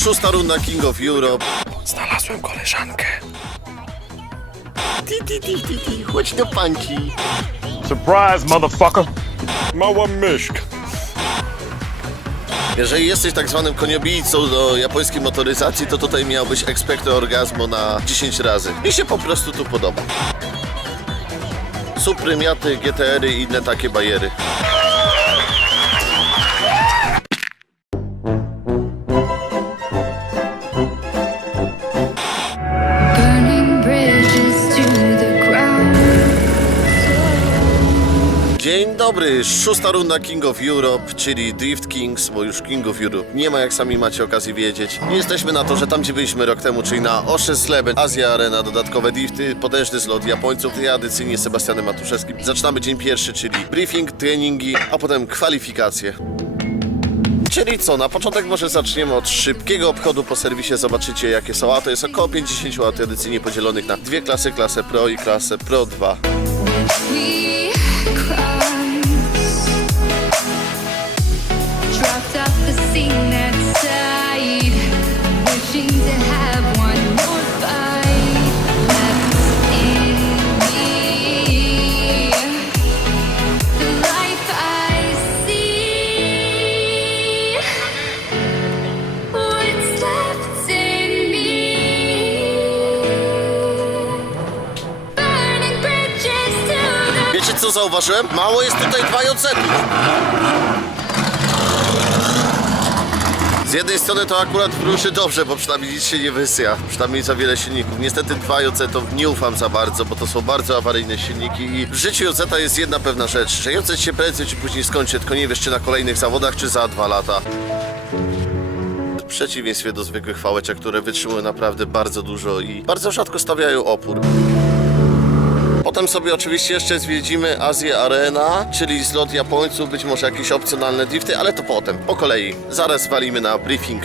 szósta runda King of Europe. Znalazłem koleżankę. Ti, ti, ti, ti, ti. Chodź do panci. Surprise, motherfucker. Mała myszka. Jeżeli jesteś tak zwanym koniobijcą do japońskiej motoryzacji, to tutaj miałbyś ekspektę orgazmu na 10 razy. Mi się po prostu tu podoba. Supry, miaty, GTR-y i inne takie bajery. Dobry, szósta runda King of Europe, czyli Drift Kings, bo już King of Europe nie ma, jak sami macie okazję wiedzieć. Jesteśmy na to, że tam gdzie byliśmy rok temu, czyli na Osze Sleben, Azja Arena, dodatkowe drifty, potężny zlot Japońców, tradycyjnie z Sebastianem Matuszewskim. Zaczynamy dzień pierwszy, czyli briefing, treningi, a potem kwalifikacje. Czyli co, na początek może zaczniemy od szybkiego obchodu po serwisie, zobaczycie jakie są, a to jest około 50 lat tradycyjnie podzielonych na dwie klasy, klasę Pro i klasę Pro 2. We cross. Zauważyłem? Mało jest tutaj 2 jocetów. Z jednej strony to akurat wróży dobrze, bo przynajmniej nic się nie wysyja. Przynajmniej za wiele silników. Niestety 2 jocetów nie ufam za bardzo, bo to są bardzo awaryjne silniki i w życiu joceta jest jedna pewna rzecz, że jocet się prędzej czy później skończy, tylko nie wiesz czy na kolejnych zawodach, czy za dwa lata. W przeciwieństwie do zwykłych fałeczek, które wytrzymują naprawdę bardzo dużo i bardzo rzadko stawiają opór. Potem sobie oczywiście jeszcze zwiedzimy Azję Arena, czyli zlot Japońców, być może jakieś opcjonalne drifty, ale to potem, po kolei. Zaraz walimy na briefing.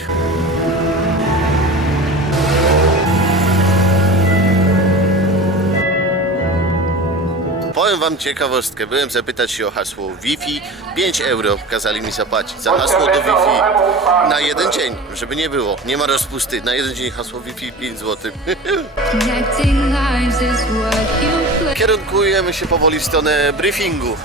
Powiem wam ciekawostkę, byłem zapytać się o hasło Wi-Fi, 5 euro kazali mi zapłacić za hasło do Wi-Fi na jeden dzień, żeby nie było, nie ma rozpusty, na jeden dzień hasło Wi-Fi 5 zł. Connecting lives is what you. Kierunkujemy się powoli w stronę briefingu.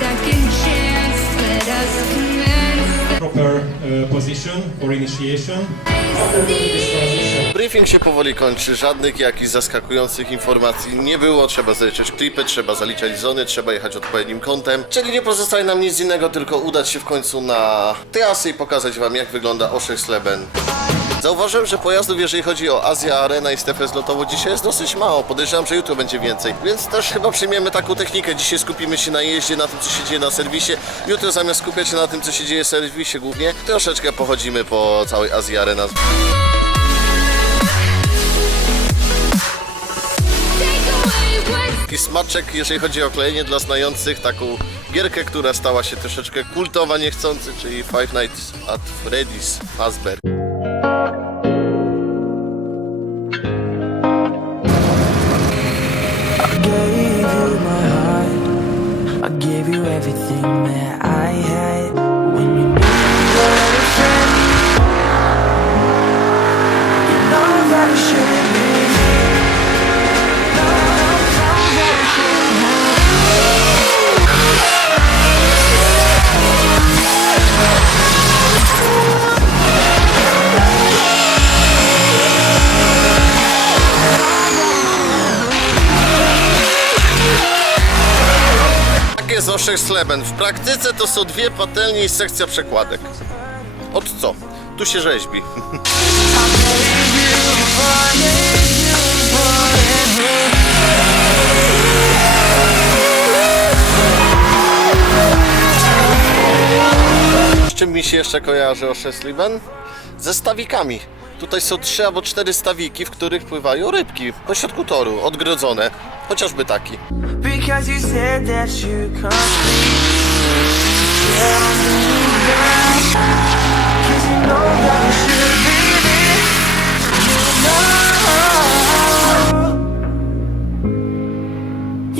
Second chance, let us. Proper uh, position for initiation. Briefing się powoli kończy, żadnych jakichś zaskakujących informacji nie było, trzeba zaliczać klipy, trzeba zaliczać zony, trzeba jechać odpowiednim kątem, czyli nie pozostaje nam nic innego, tylko udać się w końcu na trasy i pokazać wam jak wygląda Oszek Sleben. Zauważyłem, że pojazdów, jeżeli chodzi o Azja Arena i strefę zlotową, dzisiaj jest dosyć mało. Podejrzewam, że jutro będzie więcej. Więc też chyba przyjmiemy taką technikę. Dzisiaj skupimy się na jeździe, na tym, co się dzieje na serwisie. Jutro zamiast skupiać się na tym, co się dzieje w serwisie głównie, troszeczkę pochodzimy po całej Azji Arena. Taki smaczek, jeżeli chodzi o klejenie dla znających, taką gierkę, która stała się troszeczkę kultowa niechcący, czyli Five Nights at Freddy's Fazbear. Jest Oszek Sleben. W praktyce to są dwie patelnie i sekcja przekładek. Od co? Tu się rzeźbi. Z czym mi się jeszcze kojarzy Oszek Sleben? Ze stawikami. Tutaj są trzy albo cztery stawiki, w których pływają rybki po środku toru, odgrodzone. Chociażby taki. Because you said that you.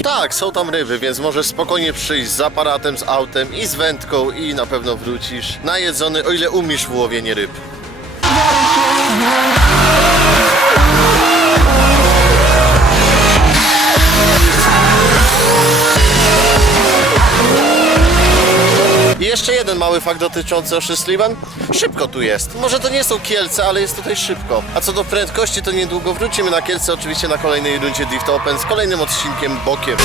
Tak, są tam ryby, więc możesz spokojnie przyjść z aparatem, z autem i z wędką i na pewno wrócisz najedzony, o ile umiesz w łowienie ryb. Jeszcze jeden mały fakt dotyczący Oszysliwan. Szybko tu jest. Może to nie są Kielce, ale jest tutaj szybko. A co do prędkości, to niedługo wrócimy na Kielce, oczywiście na kolejnej rundzie Drift Open z kolejnym odcinkiem bokiem.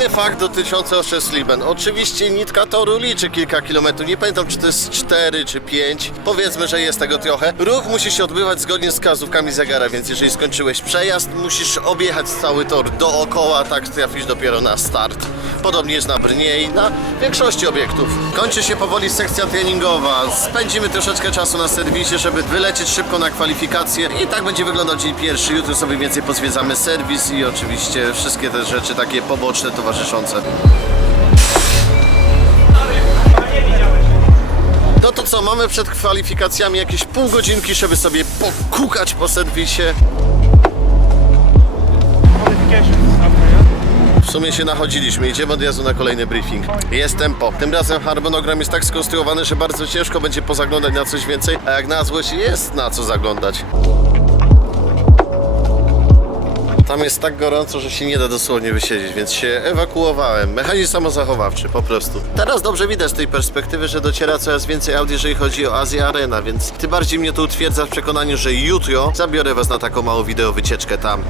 Kolejny fakt dotyczący Oszysliben. Oczywiście nitka toru liczy kilka kilometrów. Nie pamiętam, czy to jest 4 czy 5. Powiedzmy, że jest tego trochę. Ruch musi się odbywać zgodnie z wskazówkami zegara, więc jeżeli skończyłeś przejazd, musisz objechać cały tor dookoła, tak trafisz dopiero na start. Podobnie jest na Brnie i na większości obiektów. Kończy się powoli sekcja treningowa. Spędzimy troszeczkę czasu na serwisie, żeby wylecieć szybko na kwalifikacje. I tak będzie wyglądał dzień pierwszy. Jutro sobie więcej pozwiedzamy serwis i oczywiście wszystkie te rzeczy takie poboczne, towarzyszące. No to co, mamy przed kwalifikacjami jakieś pół godzinki, żeby sobie pokukać po serwisie. W sumie się nachodziliśmy, idziemy od razu na kolejny briefing. Jest tempo. Tym razem harmonogram jest tak skonstruowany, że bardzo ciężko będzie pozaglądać na coś więcej, a jak na złość jest na co zaglądać. Tam jest tak gorąco, że się nie da dosłownie wysiedzieć, więc się ewakuowałem. Mechanizm samozachowawczy, po prostu. Teraz dobrze widać z tej perspektywy, że dociera coraz więcej aut, jeżeli chodzi o Azję Arena, więc tym bardziej mnie to utwierdza w przekonaniu, że jutro zabiorę was na taką małą wideo wycieczkę tam.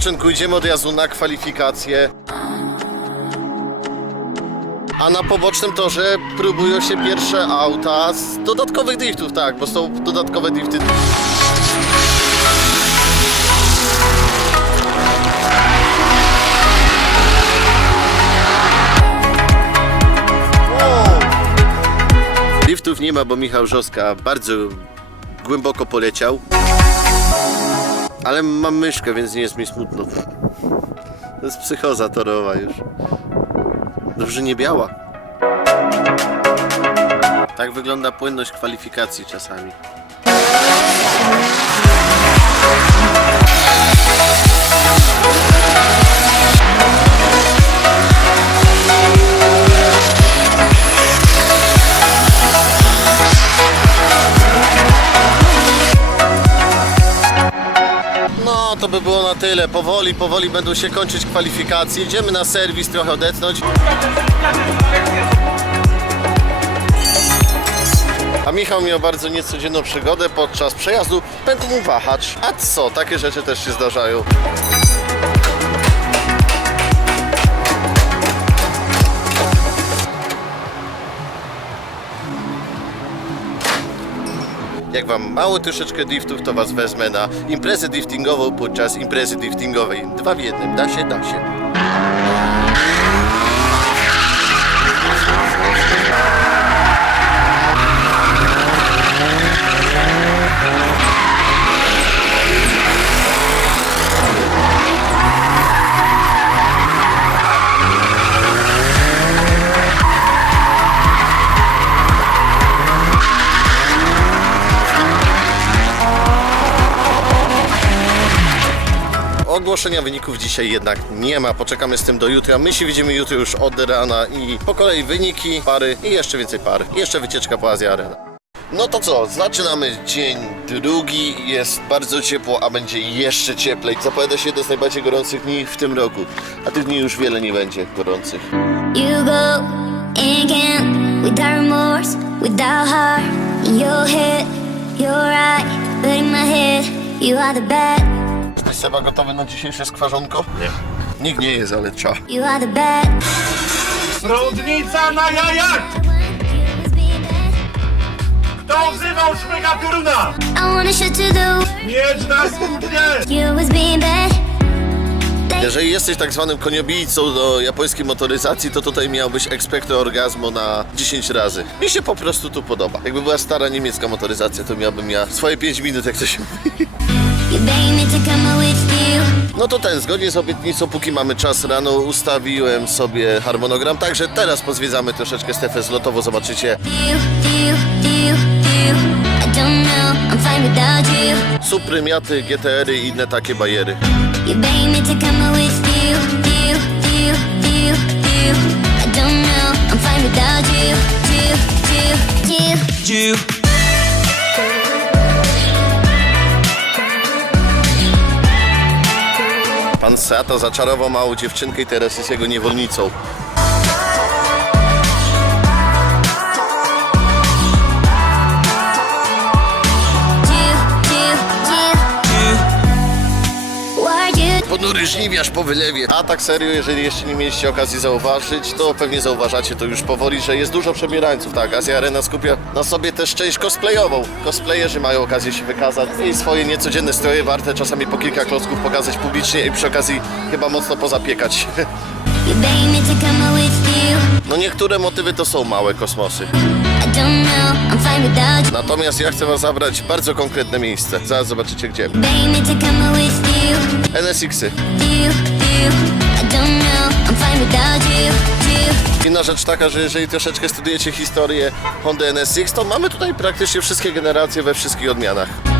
Odpoczynku, idziemy od razu na kwalifikacje. A na pobocznym torze próbują się pierwsze auta z dodatkowych driftów, tak, bo są dodatkowe drifty. Driftów nie ma, bo Michał Żoska bardzo głęboko poleciał. Ale mam myszkę, więc nie jest mi smutno. To jest psychoza torowa już. Dobrze nie biała. Tak wygląda płynność kwalifikacji czasami. By było na tyle. Powoli, powoli będą się kończyć kwalifikacje. Idziemy na serwis, trochę odetchnąć. A Michał miał bardzo niecodzienną przygodę podczas przejazdu. Pękł mu wahacz. A co, takie rzeczy też się zdarzają. Jak wam mało troszeczkę driftów, to was wezmę na imprezę driftingową podczas imprezy driftingowej. Dwa w jednym, da się, da się. Ogłoszenia wyników dzisiaj jednak nie ma. Poczekamy z tym do jutra. My się widzimy jutro już od rana i po kolei wyniki, pary i jeszcze więcej par. Jeszcze wycieczka po Azja Arena. No to co, zaczynamy dzień drugi. Jest bardzo ciepło, a będzie jeszcze cieplej. Zapowiada się jeden z najbardziej gorących dni w tym roku. A tych dni już wiele nie będzie gorących. You go again without remorse, without heart. Your head, you're right, but in my head, you are the bad, Jesteś Seba gotowy na dzisiejsze skwarzonko? Nie. Nikt nie jest, ale cza. you are the bad. Trudnica na jajach! Kto wzywał szmyka pioruna? I wanna shut to the world. Miecz na skutnie! You was being bad. Jeżeli jesteś tak zwanym koniobijcą do japońskiej motoryzacji, to tutaj miałbyś ekspektę orgazmu na 10 razy. Mi się po prostu tu podoba. Jakby była stara niemiecka motoryzacja, to miałbym ja swoje 5 minut, jak to się mówi. No to ten, zgodnie z obietnicą, póki mamy czas rano, ustawiłem sobie harmonogram, także teraz pozwiedzamy troszeczkę strefę zlotową, zobaczycie. Suprymiaty, GTR-y i inne takie bajery. You Pan Seata zaczarował małą dziewczynkę i teraz jest jego niewolnicą. Żniwiarz po wylewie. A tak serio, jeżeli jeszcze nie mieliście okazji zauważyć, to pewnie zauważacie to już powoli, że jest dużo przebierańców. Tak, Azja Arena skupia na sobie też część cosplayową. Cosplayerzy mają okazję się wykazać i swoje niecodzienne stroje warte czasami po kilka klocków pokazać publicznie i przy okazji chyba mocno pozapiekać. No niektóre motywy to są małe kosmosy. Natomiast ja chcę was zabrać bardzo konkretne miejsce. Zaraz zobaczycie gdzie. NSX-y. Inna rzecz taka, że jeżeli troszeczkę studujecie historię Honda NSX, to mamy tutaj praktycznie wszystkie generacje we wszystkich odmianach.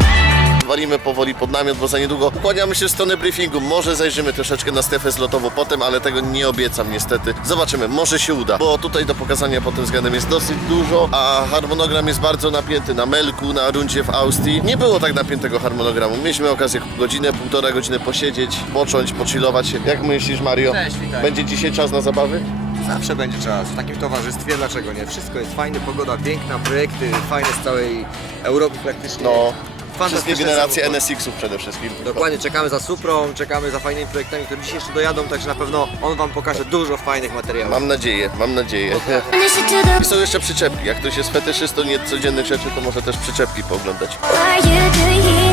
Walimy powoli pod namiot, bo za niedługo ukłaniamy się w stronę briefingu. Może zajrzymy troszeczkę na strefę zlotową potem, ale tego nie obiecam niestety. Zobaczymy, może się uda, bo tutaj do pokazania pod tym względem jest dosyć dużo, a harmonogram jest bardzo napięty. Na Melku, na rundzie w Austrii nie było tak napiętego harmonogramu. Mieliśmy okazję godzinę, półtora godziny posiedzieć, począć, pochillować się. Jak myślisz Mario? Cześć, witaj. Będzie dzisiaj czas na zabawy? Zawsze będzie czas. W takim towarzystwie, dlaczego nie? Wszystko jest fajne, pogoda piękna, projekty fajne z całej Europy praktycznie. No, wszystkie Fantastyczne generacje samochody. NSX-ów przede wszystkim. Dokładnie, czekamy za Suprą, czekamy za fajnymi projektami, które dzisiaj jeszcze dojadą, także na pewno on Wam pokaże dużo fajnych materiałów. Mam nadzieję, mam nadzieję. Listen to the I są jeszcze przyczepki. Jak ktoś jest fetyszystą niecodziennych rzeczy, to może też przyczepki pooglądać. you.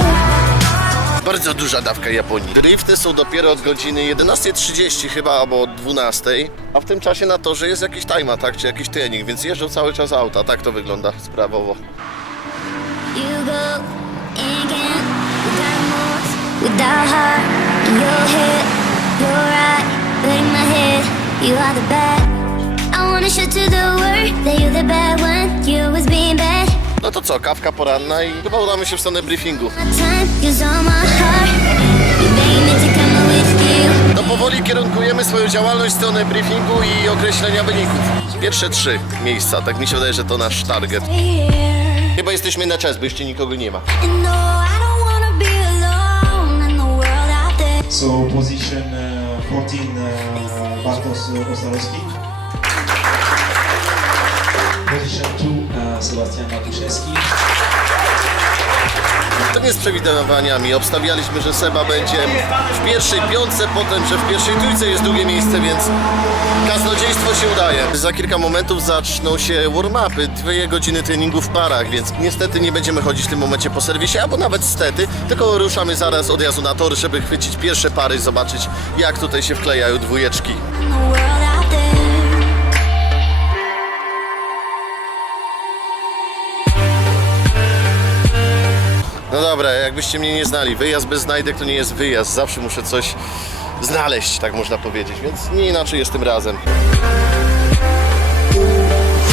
Bardzo duża dawka Japonii. Drifty są dopiero od godziny 11.30 chyba, albo od 12.00, a w tym czasie na torze jest jakiś time attack, czy jakiś trening, więc jeżdżą cały czas auta. Tak to wygląda sprawowo. You go without heart my head, you are the bad. I wanna show to the world that you're the bad one. You was being bad. No to co, kawka poranna i chyba udamy się w stronę briefingu. No powoli kierunkujemy swoją działalność w stronę briefingu i określenia wyników. Pierwsze trzy miejsca, tak mi się wydaje, że to nasz target. Chyba jesteśmy na czas, bo jeszcze nikogo nie ma. So position uh, 14, uh, Bartosz Ostarowski. Position 2, uh, Sebastian Matuszewski. Zgodnie z przewidywaniami obstawialiśmy, że Seba będzie w pierwszej piątce, potem, że w pierwszej trójce jest drugie miejsce, więc kaznodziejstwo się udaje. Za kilka momentów zaczną się warm-upy, dwie godziny treningu w parach, więc niestety nie będziemy chodzić w tym momencie po serwisie, albo nawet stety, tylko ruszamy zaraz od razu na tor, żeby chwycić pierwsze pary i zobaczyć, jak tutaj się wklejają dwójeczki. No dobra, jakbyście mnie nie znali, wyjazd bez znajdek to nie jest wyjazd, zawsze muszę coś znaleźć, tak można powiedzieć, więc nie inaczej jest tym razem.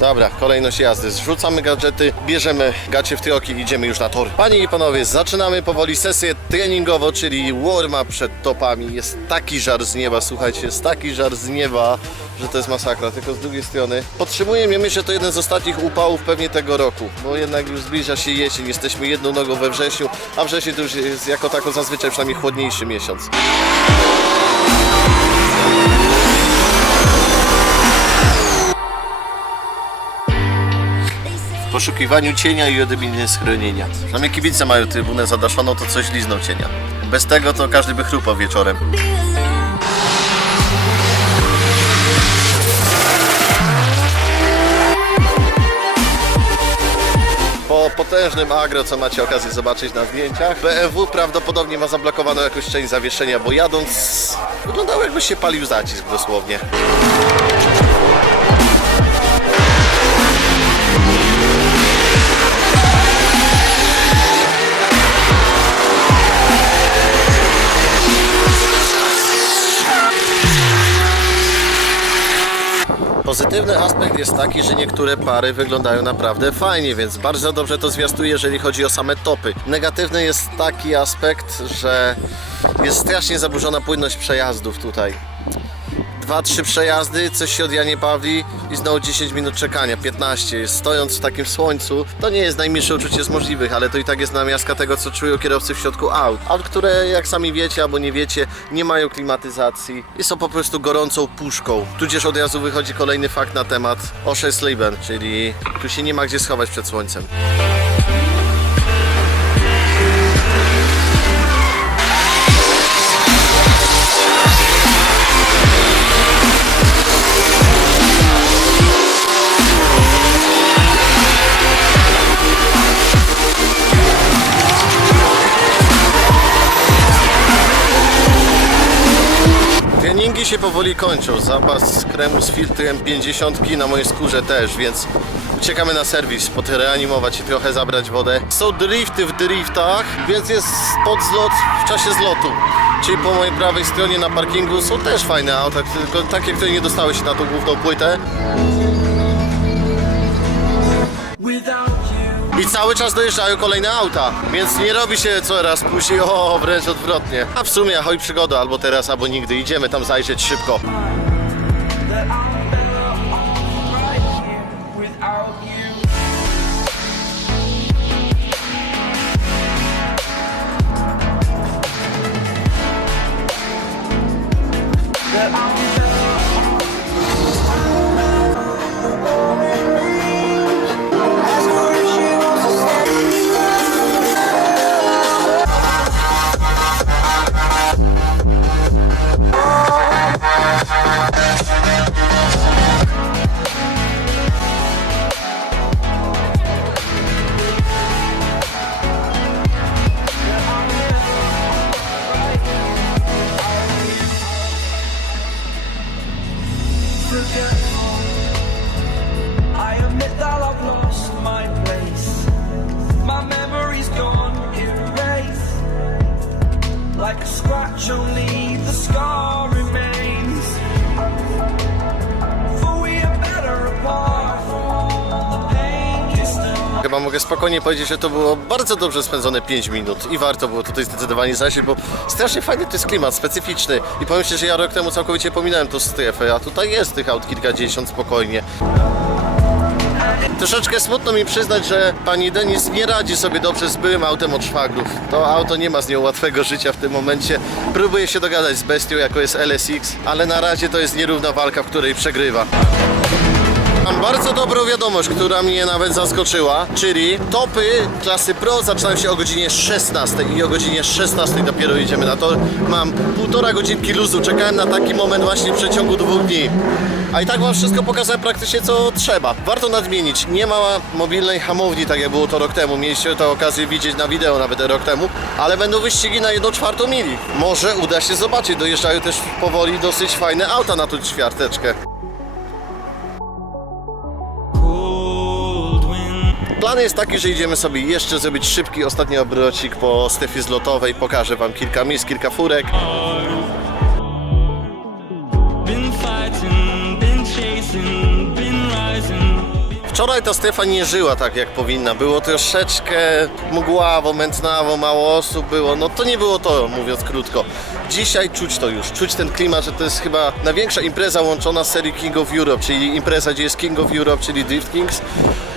Dobra, kolejność jazdy. Zrzucamy gadżety, bierzemy gacie w tyłki i idziemy już na tor. Panie i panowie, zaczynamy powoli sesję treningową, czyli warm-up przed topami. Jest taki żar z nieba, słuchajcie, jest taki żar z nieba, że to jest masakra. Tylko z drugiej strony podtrzymuję mnie, myślę, że to jeden z ostatnich upałów pewnie tego roku, bo jednak już zbliża się jesień, jesteśmy jedną nogą we wrześniu, a wrzesień to już jest jako tako zazwyczaj przynajmniej chłodniejszy miesiąc. Poszukiwaniu cienia i odrobinie schronienia. Przynajmniej kibice mają trybunę zadaszoną, to coś lizną cienia. Bez tego to każdy by chrupał wieczorem. Po potężnym agro, co macie okazję zobaczyć na zdjęciach, BMW prawdopodobnie ma zablokowaną jakąś część zawieszenia, bo jadąc wyglądało jakby się palił zacisk dosłownie. Pozytywny aspekt jest taki, że niektóre pary wyglądają naprawdę fajnie, więc bardzo dobrze to zwiastuje, jeżeli chodzi o same topy. Negatywny jest taki aspekt, że jest strasznie zaburzona płynność przejazdów tutaj. Dwa, trzy przejazdy, coś się od Janie Pawli i znowu 10 minut czekania, 15. Stojąc w takim słońcu, to nie jest najmniejsze uczucie z możliwych, ale to i tak jest namiastka tego, co czują kierowcy w środku aut. Aut, które jak sami wiecie albo nie wiecie, nie mają klimatyzacji i są po prostu gorącą puszką. Tudzież od razu wychodzi kolejny fakt na temat Oshesliben, czyli tu się nie ma gdzie schować przed słońcem. Się powoli kończą. Zapas kremu z filtrem 50 na mojej skórze też, więc uciekamy na serwis, podreanimować i trochę zabrać wodę. Są drifty w driftach, więc jest podzlot w czasie zlotu. Czyli po mojej prawej stronie na parkingu są też fajne auta, tylko takie, które nie dostały się na tą główną płytę. I cały czas dojeżdżają kolejne auta, więc nie robi się coraz później, o wręcz odwrotnie. A w sumie ahoj przygoda, albo teraz, albo nigdy. Idziemy tam zajrzeć szybko. Chyba mogę spokojnie powiedzieć, że to było bardzo dobrze spędzone 5 minut i warto było tutaj zdecydowanie zajrzeć, bo strasznie fajny to jest klimat, specyficzny. I powiem Ci, że ja rok temu całkowicie pominąłem tą strefę, a tutaj jest tych aut kilkadziesiąt spokojnie. Troszeczkę smutno mi przyznać, że pani Denis nie radzi sobie dobrze z byłym autem od szwagrów. To auto nie ma z nią łatwego życia w tym momencie. Próbuje się dogadać z bestią, jako jest LSX, ale na razie to jest nierówna walka, w której przegrywa. Mam bardzo dobrą wiadomość, która mnie nawet zaskoczyła, czyli topy klasy Pro zaczynają się o godzinie 16 i o godzinie 16 dopiero idziemy na tor. Mam półtora godzinki luzu, czekałem na taki moment właśnie w przeciągu dwóch dni. A i tak wam wszystko pokazałem praktycznie co trzeba. Warto nadmienić, nie ma mobilnej hamowni, tak jak było to rok temu. Mieliście to okazję widzieć na wideo nawet rok temu, ale będą wyścigi na 1 czwartą mili. Może uda się zobaczyć, dojeżdżają też powoli dosyć fajne auta na tą ćwiarteczkę. Plan jest taki, że idziemy sobie jeszcze zrobić szybki ostatni obrocik po strefie zlotowej. Pokażę Wam kilka miejsc, kilka furek. Wczoraj ta strefa nie żyła tak jak powinna. Było troszeczkę mgławo, mętnawo, mało osób było. No to nie było to, mówiąc krótko. Dzisiaj czuć to już, czuć ten klimat, że to jest chyba największa impreza łączona z serii King of Europe, czyli impreza, gdzie jest King of Europe, czyli Drift Kings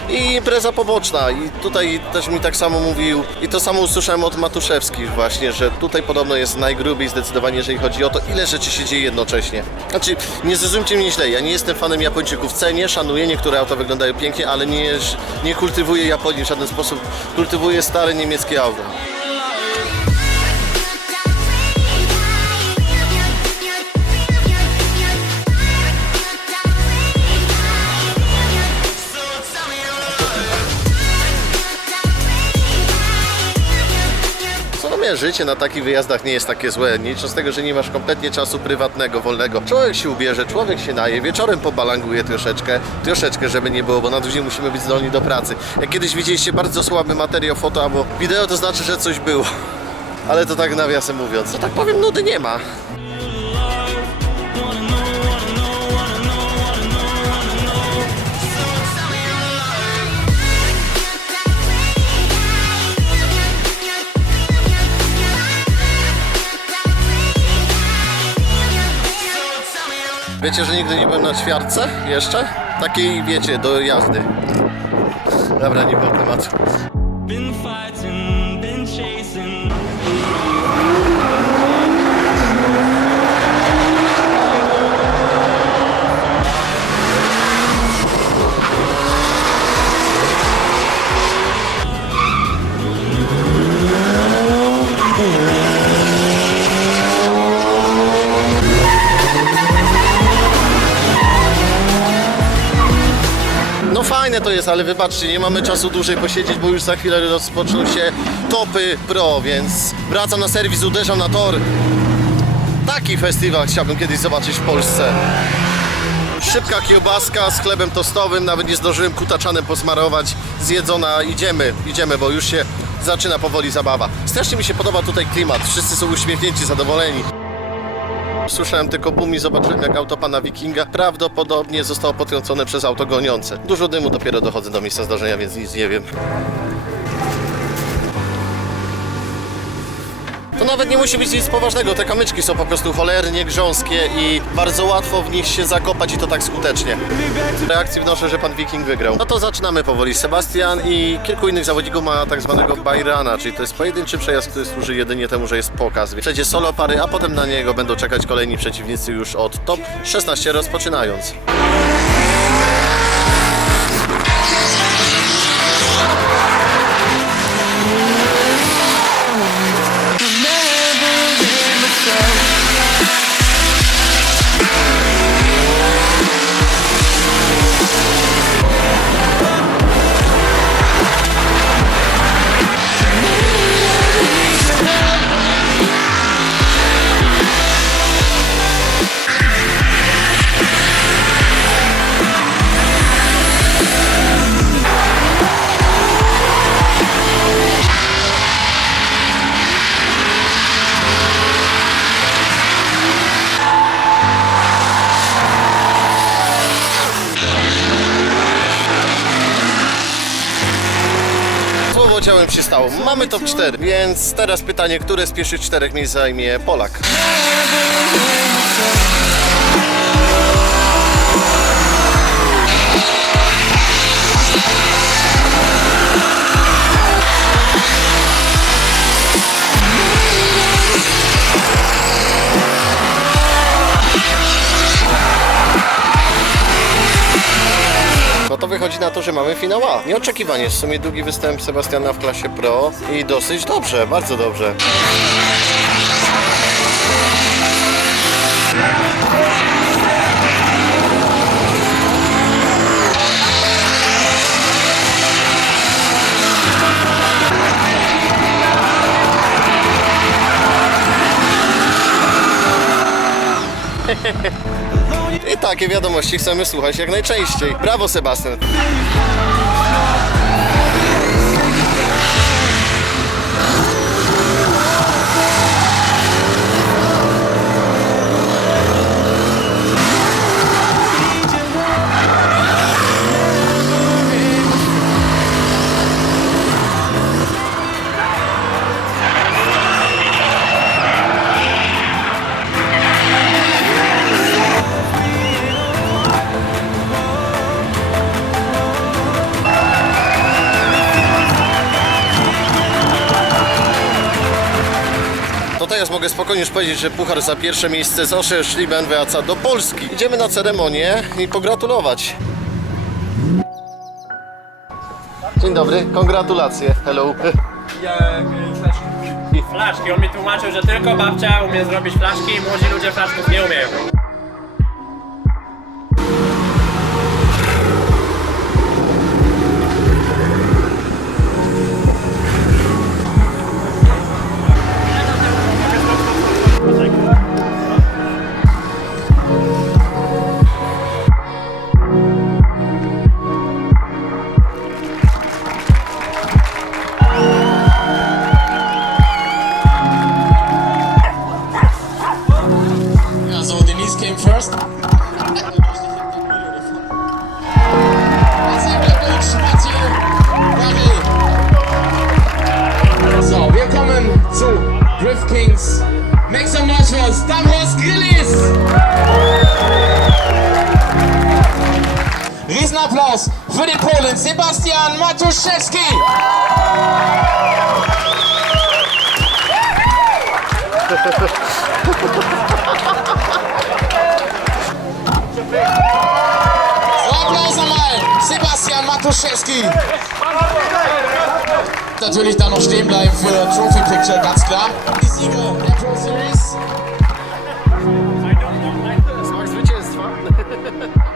i impreza poboczna. I tutaj też mi tak samo mówił i to samo usłyszałem od Matuszewskich właśnie, że tutaj podobno jest najgrubiej zdecydowanie, jeżeli chodzi o to, ile rzeczy się dzieje jednocześnie. Znaczy, nie zrozumcie mnie źle, ja nie jestem fanem Japończyków, cenię, szanuję, niektóre auta wyglądają pięknie, ale nie, nie kultywuję Japonii w żaden sposób, kultywuję stare niemieckie auta. No życie na takich wyjazdach nie jest takie złe. Nic z tego, że nie masz kompletnie czasu prywatnego, wolnego. Człowiek się ubierze, człowiek się naje, wieczorem pobalanguje troszeczkę, troszeczkę, żeby nie było, bo na dzień musimy być zdolni do pracy. Jak kiedyś widzieliście bardzo słaby materiał foto albo wideo, to znaczy, że coś było. Ale to tak nawiasem mówiąc, że tak powiem, nudy nie ma. Wiecie, że nigdy nie byłem na ćwiartce jeszcze? Takiej, wiecie, do jazdy. Dobra, nie było tematu. Fajne to jest, ale wybaczcie, nie mamy czasu dłużej posiedzieć, bo już za chwilę rozpoczną się topy pro, więc wracam na serwis, uderzam na tor. Taki festiwal chciałbym kiedyś zobaczyć w Polsce. Szybka kiełbaska z chlebem tostowym, nawet nie zdążyłem kutaczanem posmarować. Zjedzona, idziemy, idziemy, bo już się zaczyna powoli zabawa. Strasznie mi się podoba tutaj klimat, wszyscy są uśmiechnięci, zadowoleni. Słyszałem tylko bum i zobaczyłem jak auto pana Wikinga prawdopodobnie zostało potrącone przez auto goniące. Dużo dymu, dopiero dochodzę do miejsca zdarzenia, więc nic nie wiem. To nawet nie musi być nic poważnego, te kamyczki są po prostu cholernie grząskie i bardzo łatwo w nich się zakopać i to tak skutecznie. Reakcji wnoszę, że pan Wiking wygrał. No to zaczynamy powoli. Sebastian i kilku innych zawodników ma tak zwanego Bajrana, czyli to jest pojedynczy przejazd, który służy jedynie temu, że jest pokaz. Przejdzie solo pary, a potem na niego będą czekać kolejni przeciwnicy już od top 16 rozpoczynając. Ciałem się stało. Mamy top 4, więc teraz pytanie, które z pierwszych czterech miejsc zajmie Polak? Wychodzi na to, że mamy finał A. Nieoczekiwanie, w sumie długi występ Sebastiana w klasie Pro i dosyć dobrze, bardzo dobrze. Takie wiadomości chcemy słuchać jak najczęściej. Brawo Sebastian. Mogę spokojnie już powiedzieć, że puchar za pierwsze miejsce z Osher Schlieben wraca do Polski. Idziemy na ceremonię i pogratulować. Dzień dobry, gratulacje. Hello. Flaszki, on mi tłumaczył, że tylko babcia umie zrobić flaszki i młodzi ludzie flaszków nie umieją. Den Polen Sebastian Matuszewski. Applaus nochmal. Sebastian Matuszewski. Natürlich dann noch stehen bleiben für Trophy Picture, ganz klar. Die Sieger der Pro Series. Smak zwycięstwa. Bardzo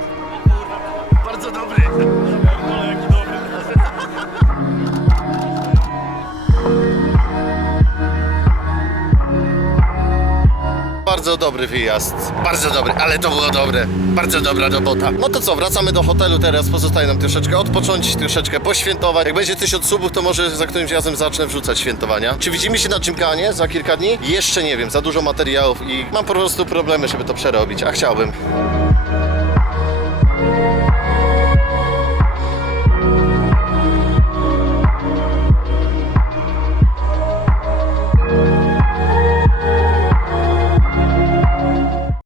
Bardzo dobry wyjazd. Bardzo dobry, ale to było dobre. Bardzo dobra robota. No to co, wracamy do hotelu teraz. Pozostaje nam troszeczkę odpocząć, troszeczkę poświętować. Jak będzie tysiąc subów, to może za którymś razem zacznę wrzucać świętowania. Czy widzimy się na Gymkanie za kilka dni? Jeszcze nie wiem, za dużo materiałów i mam po prostu problemy, żeby to przerobić, a chciałbym.